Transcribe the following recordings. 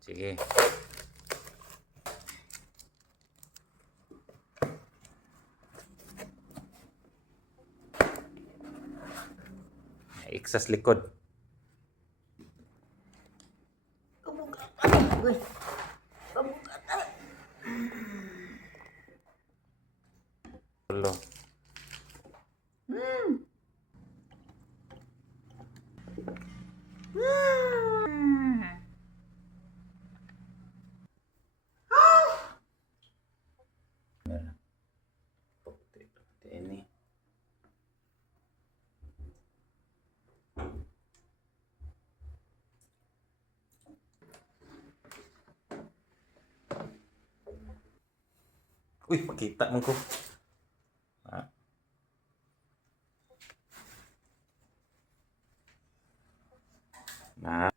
Sige. Iksas likod. Ulo. Ini. Uy, makita mo ko. Ha? Na.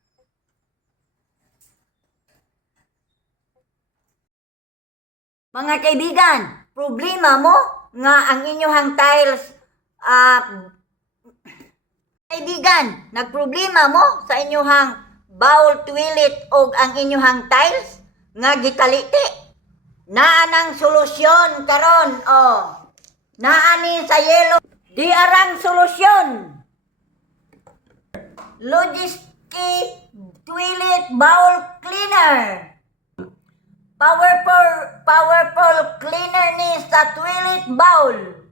Mga kaibigan, problema mo nga ang inyong tiles kaibigan, nagproblema mo sa inyong bowl toilet o ang inyong tiles nga gikaliti. Naa ng solusyon karon naani sa yellow di arang solusyon. Logiski toilet bowl cleaner. Powerful cleaner ni sa toilet bowl.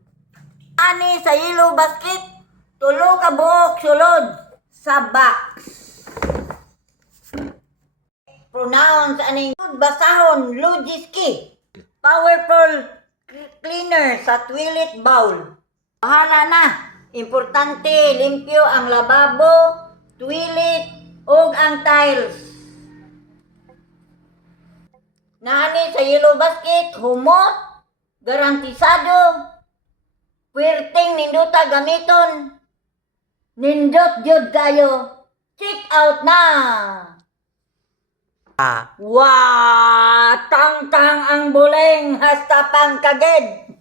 Ani sa yellow basket, tulo ka buok sulod sa box. Pronounce aning basahon Logiski. Powerful cleaner sa toilet bowl. Bahala na. Importante limpyo ang lababo, toilet ug ang tiles. Naani sa yellow basket, humot, garantisado, puwerteng ninduta gamiton, nindot jud kayo, check out na! Tangtang ang buleng, hasta pang kaged!